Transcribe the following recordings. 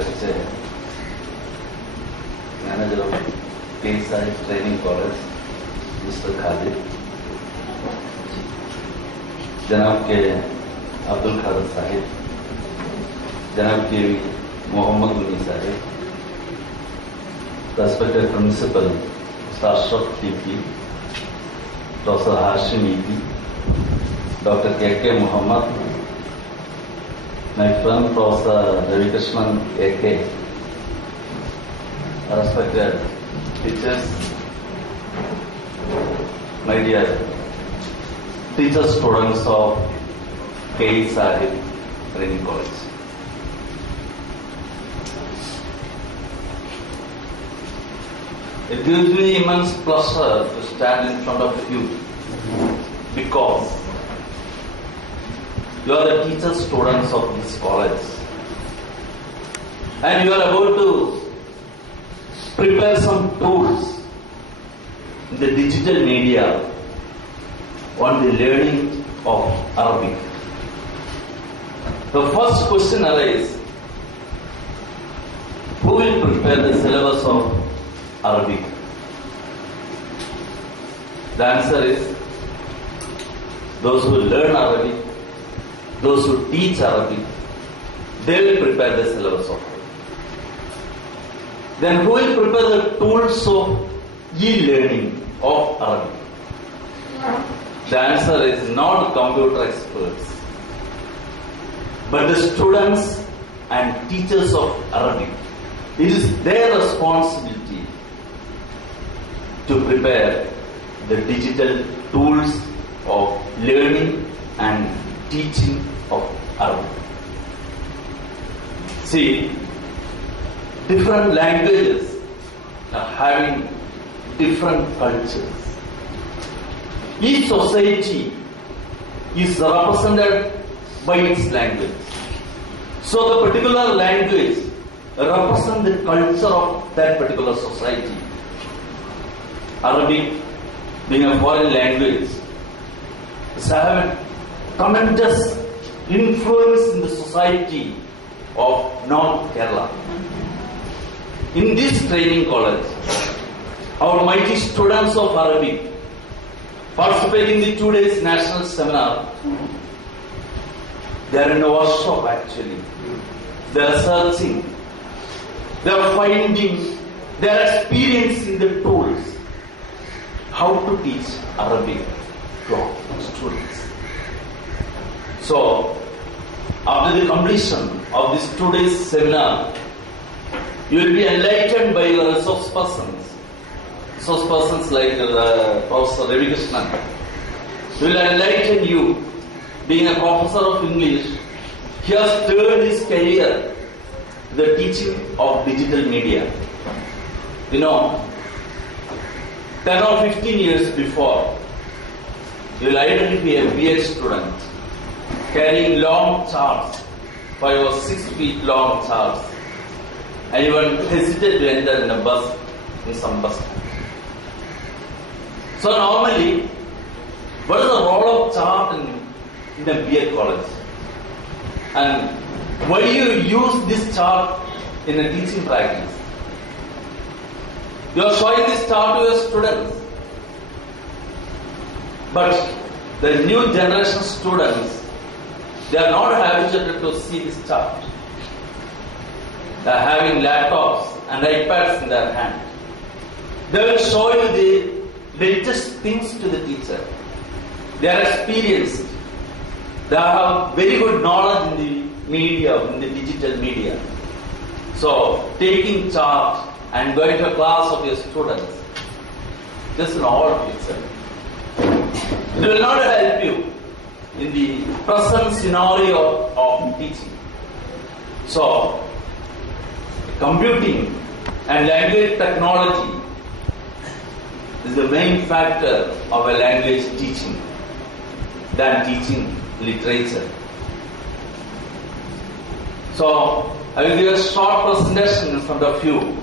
Architecture, Manager of Sahib Training College, Mr. Khalid, जनाब के अब्दुल खादर साहिब, जनाब के मोहम्मद मुनी Sahib, respected Principal, Mr. Ashraf TP, Professor Hashim EP, Dr. K.K. Muhammad, my friend Professor Ravi Krishnan A.K., respected teachers, my dear teacher students of K. Sahib Training College. It gives me immense pleasure to stand in front of you because you are the teacher students of this college and you are about to prepare some tools in the digital media on the learning of Arabic. The first question arises, who will prepare the syllabus of Arabic? The answer is those who learn Arabic, those who teach Arabic, they will prepare the syllabus of Arabic. Then who will prepare the tools of e-learning of Arabic? The answer is not computer experts, but the students and teachers of Arabic. It is their responsibility to prepare the digital tools of learning and teaching of Arabic. See, different languages are having different cultures. Each society is represented by its language. So the particular language represents the culture of that particular society. Arabic, being a foreign language, has had tremendous influence in the society of North Kerala. In this training college, our mighty students of Arabic participating in the 2 days national seminar, they are in a workshop actually. They are searching, they are finding, they are experiencing the tools how to teach Arabic to our students. So, after the completion of this 2 days seminar, you will be enlightened by your resource persons. Resource persons like Professor Ravi Krishnan will enlighten you. Being a professor of English, he has turned his career to the teaching of digital media. You know, 10 or 15 years before, you will identify a BH student carrying long charts, 5 or 6 feet long charts, and you will hesitate to enter in a bus, in some bus. So normally, what is the role of chart in a BA college? And why do you use this chart in a teaching practice? You are showing this chart to your students. But the new generation students, they are not habituated to see this chart. They are having laptops and iPads in their hand. They will show you the latest things to the teacher. They are experienced. They have very good knowledge in the media, in the digital media. So, taking charge and going to a class of your students, this is all itself. It will not help you in the present scenario of teaching. So, computing and language technology is the main factor of a language teaching than teaching literature. So, I will give a short presentation in front of you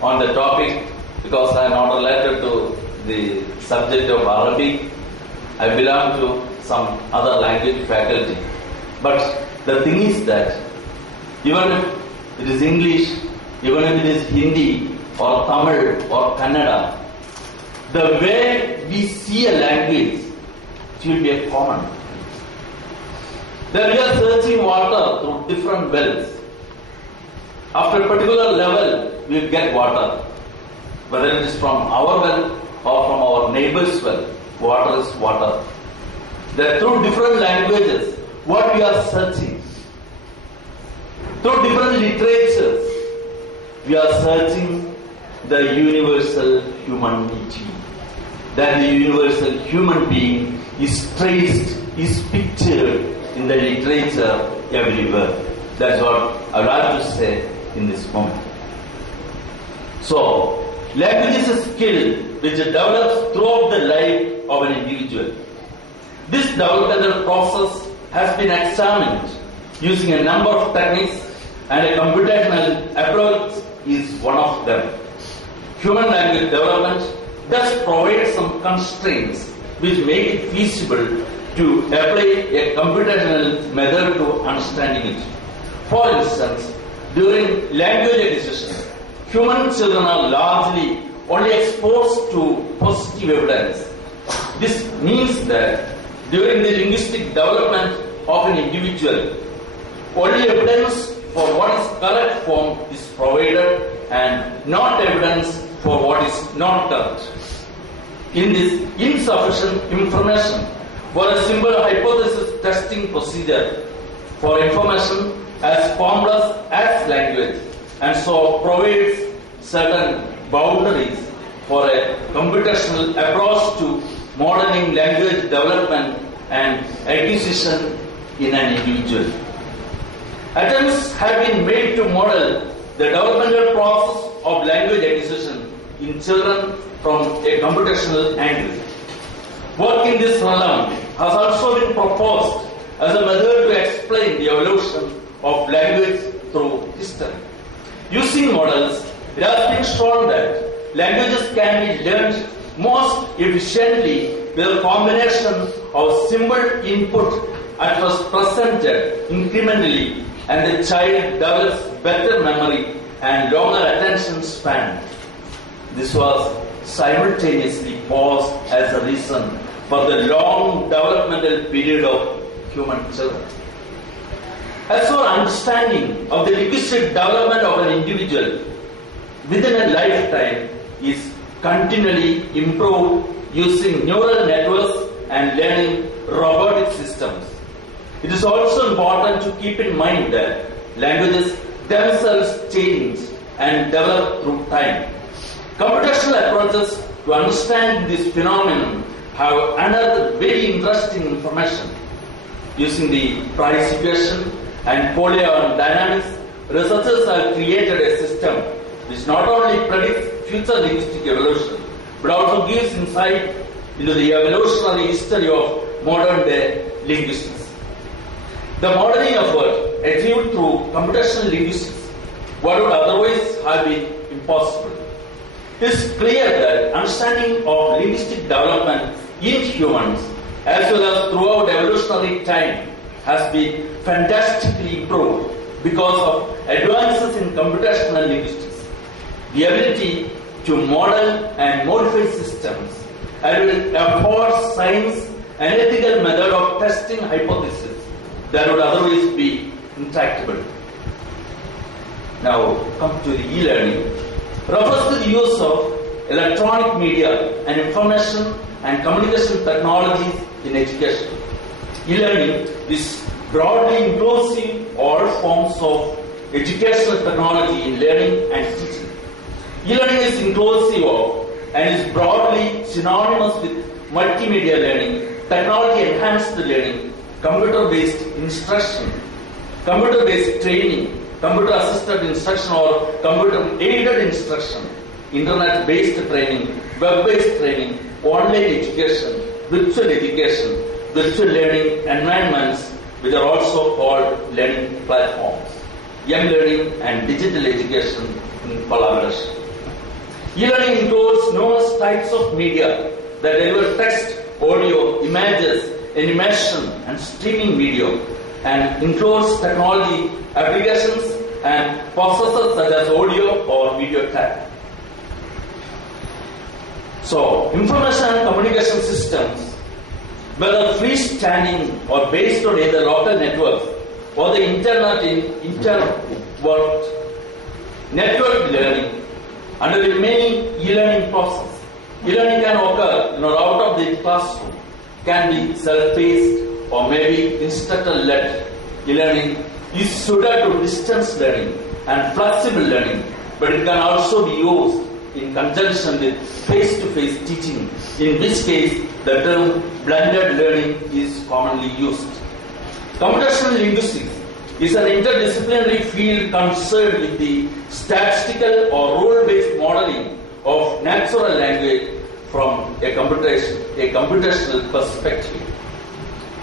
on the topic because I am not related to the subject of Arabic. I belong to some other language faculty. But the thing is that even if it is English, even if it is Hindi or Tamil or Kannada, the way we see a language, it will be a common. Then we are searching water through different wells. After a particular level, we will get water. Whether it is from our well or from our neighbor's well, water is water. That through different languages, what we are searching, through different literatures, we are searching the universal humanity. That the universal human being is traced, is pictured in the literature everywhere. That's what I would like to say in this moment. So, language is a skill which develops throughout the life of an individual. This developmental process has been examined using a number of techniques, and a computational approach is one of them. Human language development does provide some constraints which make it feasible to apply a computational method to understanding it. For instance, during language acquisition, human children are largely only exposed to positive evidence. This means that during the linguistic development of an individual, only evidence for what is correct form is provided and not evidence for what is not correct. In this, insufficient information for a simple hypothesis testing procedure for information as complex as language, and so provides certain boundaries for a computational approach to modeling language development and acquisition in an individual. Attempts have been made to model the developmental process of language acquisition in children from a computational angle. Work in this realm has also been proposed as a method to explain the evolution of language through history. Using models, it has been shown that languages can be learned most efficiently with a combination of simple input at first presented incrementally, and the child develops better memory and longer attention span. This was simultaneously posed as a reason for the long developmental period of human children. As for understanding of the linguistic development of an individual within a lifetime is continually improved using neural networks and learning robotic systems. It is also important to keep in mind that languages themselves change and develop through time. Computational approaches to understand this phenomenon have another very interesting information. Using the price equation and Poilievre dynamics, researchers have created a system which not only predicts future linguistic evolution, but also gives insight into the evolutionary history of modern-day linguistics. The modeling effort achieved through computational linguistics, what would otherwise have been impossible. It is clear that understanding of linguistic development in humans as well as throughout evolutionary time has been fantastically improved because of advances in computational linguistics. The ability to model and modify systems and will afford science and ethical method of testing hypotheses that would otherwise be intractable. Now come to the e-learning. Refers to the use of electronic media and information and communication technologies in education. E-learning is broadly inclusive all forms of educational technology in learning and teaching. E-learning is inclusive of and is broadly synonymous with multimedia learning, technology-enhanced learning, computer-based instruction, computer-based training, computer-assisted instruction or computer-aided instruction, internet-based training, web-based training, online education, virtual learning environments, which are also called learning platforms, young learning and digital education in collaboration. E-learning includes numerous types of media that deliver text, audio, images, animation and streaming video, and includes technology applications and processors such as audio or video tag. So, information and communication systems, whether freestanding or based on either local networks or the internet in network learning, under the main e-learning process. E-learning can occur out of the classroom, can be self-paced or maybe instructor-led. E-learning is suited to distance learning and flexible learning, but it can also be used in conjunction with face-to-face teaching, in which case the term blended learning is commonly used. Computational linguistics is an interdisciplinary field concerned with the statistical or rule-based modeling of natural language from a computational perspective.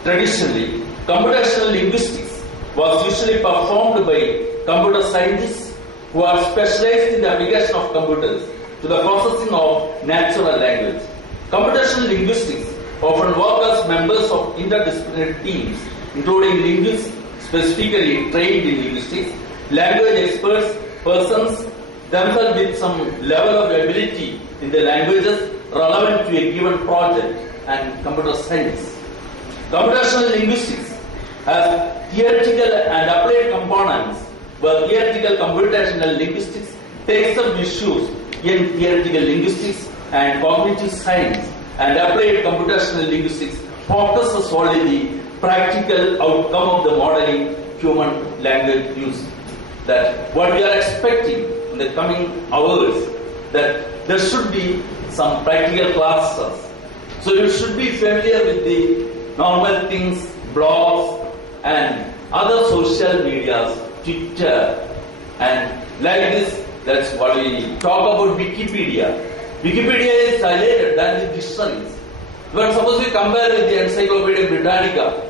Traditionally, computational linguistics was usually performed by computer scientists who are specialized in the application of computers to the processing of natural language. Computational linguistics often work as members of interdisciplinary teams, including linguists specifically trained in linguistics, language experts, persons themselves with some level of ability in the languages relevant to a given project, and computer science. Computational linguistics has theoretical and applied components, where theoretical computational linguistics takes up issues in theoretical linguistics and cognitive science, and applied computational linguistics focuses on the practical outcome of the modeling human language use. That what we are expecting in the coming hours, that there should be some practical classes. So you should be familiar with the normal things, blogs and other social medias, Twitter, and like this. That's what we talk about Wikipedia. Wikipedia is highlighted than the dictionaries. But suppose we compare with the Encyclopedia Britannica,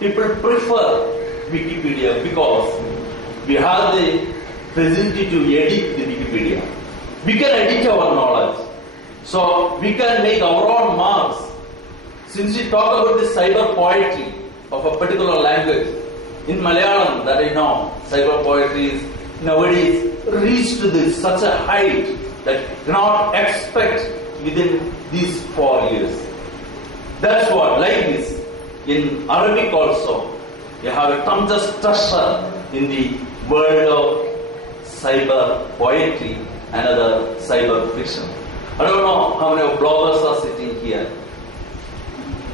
people prefer Wikipedia because we have the facility to edit the Wikipedia. We can edit our knowledge. So we can make our own marks. Since we talk about the cyber poetry of a particular language, in Malayalam that I know, cyber poetry is nowadays reached to such a height that you cannot expect within these 4 years. That's what, like this, in Arabic also, you have a tremendous treasure in the world of cyber poetry and other cyber fiction. I don't know how many bloggers are sitting here.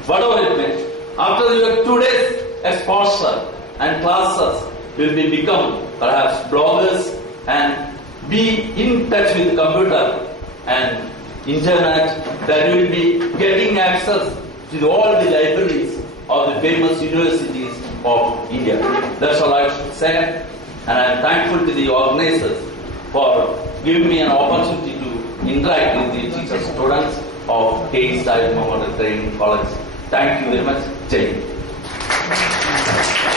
Whatever it may, after your 2 days exposure and classes, will become perhaps bloggers and be in touch with computer and internet, that you will be getting access to all the libraries of the famous universities of India. That's all I should say, and I am thankful to the organizers for giving me an opportunity to interact with the teachers, students of Sahib Training College. Thank you very much. Jai Hind.